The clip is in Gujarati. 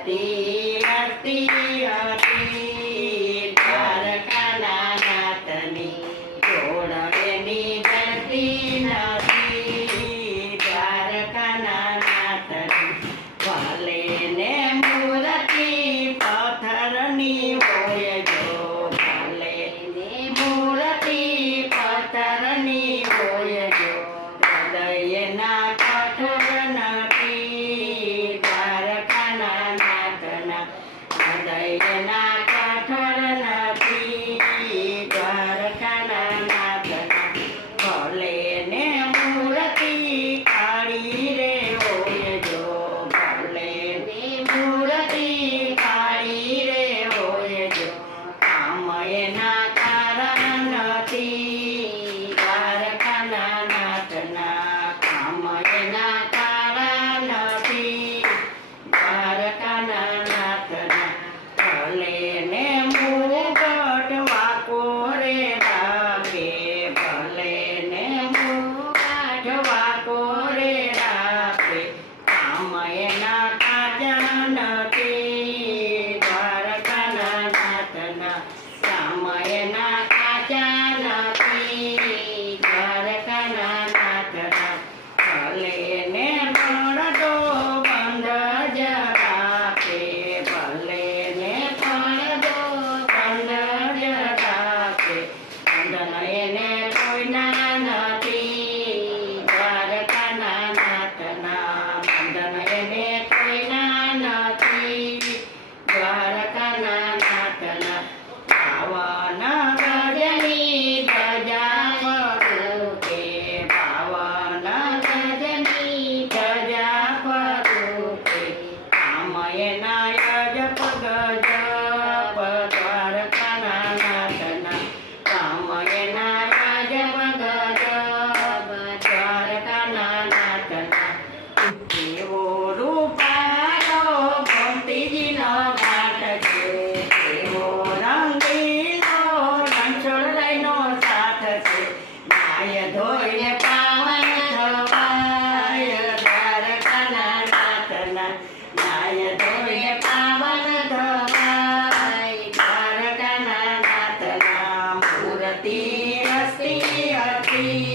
મૂર્તિ હસતી હતી દ્વારકાના નાથની જોડવેની ધરતી નથી દ્વારકાના નાથની ભલે ને મૂર્તિ પથ્થરની હોય જો ભલે ને મૂર્તિ પથ્થરની હોય જો હૃદયના કઠોર નથી દ્વારકાના નાથના હૃદયના કઠોર નથી દ્વારકાના નાથના ભલે ને મૂર્તિ કાળી રે હોય જો ભલે ને મૂર્તિ કાળી રે હોય જો કામ એના કારણ નથી દ્વારકાના નાથના કામ એના કારણ નથી દ્વારકાના નાથના ભલે ને મુગટ વાકો રે રાખે ભલે ને મુગટ વાકો રે રાખે કામ એના કાજા નથી દ્વારકાના નાથના કામ એના કાજા નથી દ્વારકાના નાથના ભલે ને પડતો બંધ જ રાખે ભલે ને પડતો બંધ જ રાખે બંધન એને કોઈના નથી દ્વારકાના નાથના બંધન એને કોઈના નથી દ્વારકાના નાથના પાવન ગજની ધજા પરુકે પાવન ગજની ધજા પરુકે કામ એના યજપ ગજપ દ્વારકાના નાથના કામ એના યજપ ગજપ દ્વારકાના નાથના એવો રૂપાળો ભક્તિજીનો ઘાટ છે એવો રંગીલો રણછોડરાયનો સાથ છે નાય ધોઈને પાવન થવાય દ્વારકાના નાથના નાય ધોઈને પાવન થવાય દ્વારકાના નાથના મૂર્તિ હસતી હતી